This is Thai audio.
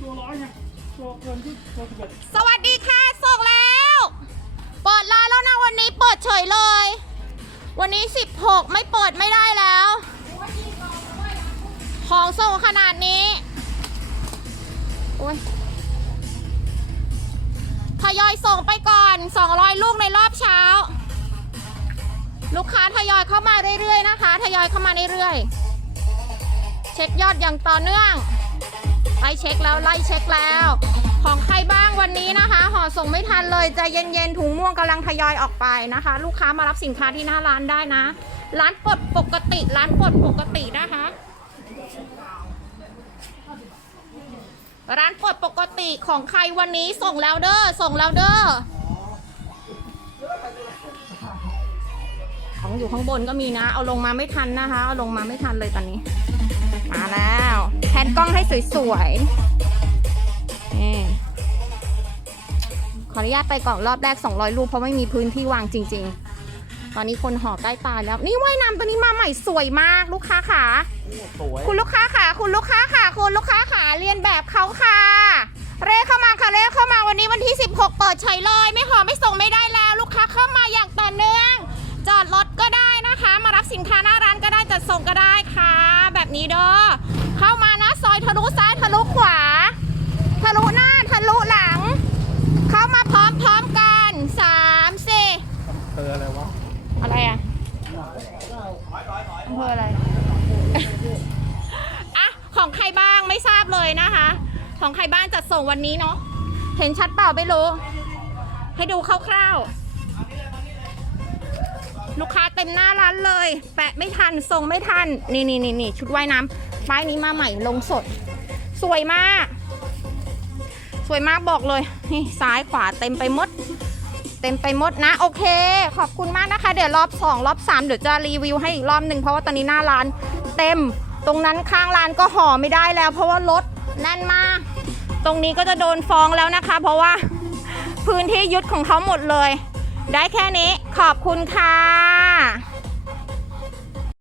ตัวร้อยไงตัวเกินที่ตัวสิบเอ็ดสวัสดีค่ะส่งแล้ว เปิดร้านแล้วนะวันนี้เปิดเฉยเลย วันนี้ 16 ไม่เปิดไม่ได้แล้ว ของส่งขนาดนี้โอ้ยทยอยส่งไปก่อน 200 ลูกในรอบเช้า ลูกค้าทยอยเข้ามาเรื่อยๆนะคะ ทยอยเข้ามาเรื่อยๆ เช็คยอดอย่างต่อเนื่อง ไล่เช็คแล้วไล่เช็คแล้ว ของใครบ้างวันนี้นะคะห่อส่งไม่ทันเลยใจเย็นๆถุงม่วงกำลังทยอยออกไปนะคะ ลูกค้ามารับสินค้าที่หน้าร้านได้นะ ร้านปลดปกติร้านปลดปกตินะคะ ร้านปลดปกติของใครวันนี้ส่งแล้วเด้อส่งแล้วเด้อของอยู่ข้างบนก็มีนะ เอาลงมาไม่ทันนะคะ เอาลงมาไม่ทันเลยตอนนี้ กล้องให้สวยๆนี่ขออนุญาตไปก่อนรอบแรก 200 รูปเพราะไม่มีพื้นที่วางจริง ๆ ตอนนี้คนห่อใกล้ตายแล้ว นี่ว่ายน้ำตัวนี้มาใหม่สวยมากลูกค้าขาสวยคุณลูกค้าค่ะ คุณลูกค้าค่ะ คุณลูกค้าค่ะเรียนแบบเขาค่ะ เร่เข้ามาค่ะเร่เข้ามาวันนี้วันที่ 16 เปิดใช้เลยไม่ขอไม่ส่งไม่ได้แล้ว ลูกค้าเข้ามาอย่างต่อเนื่อง จอดรถก็ได้นะคะ มารับสินค้าหน้าร้านก็ได้จัดส่งก็ได้ค่ะ แบบนี้เด้อเข้ามานะ ซอยทะลุซ้ายทะลุขวา ทะลุหน้าทะลุหลัง เข้ามาพร้อมๆกันสามสี่เธออะไรวะ อะไรอะอำเภออะไรอะของใครบ้างไม่ทราบเลยนะคะ ของใครบ้างจัดส่งวันนี้เนาะ เห็นชัดเปล่าไม่รู้ ให้ดูคร่าวๆ ลูกค้าเต็มหน้าร้านเลย แปะไม่ทันส่งไม่ทัน นี่นี่นี่นี่ชุดว่ายน้ำ ป้ายนี้มาใหม่ลงสด สวยมาก สวยมากบอกเลยนี่ซ้ายขวาเต็มไปหมด เต็มไปหมดนะ โอเค ขอบคุณมากนะคะ เดี๋ยวรอบ 2 รอบ 3 เดี๋ยวจะรีวิวให้อีกรอบหนึ่งเพราะว่าตอนนี้หน้าร้านเต็ม ตรงนั้นข้างร้านก็ห่อไม่ได้แล้ว เพราะว่ารถแน่นมาก ตรงนี้ก็จะโดนฟ้องแล้วนะคะ เพราะว่าพื้นที่ยึดของเขาหมดเลย ได้แค่นี้ขอบคุณค่ะ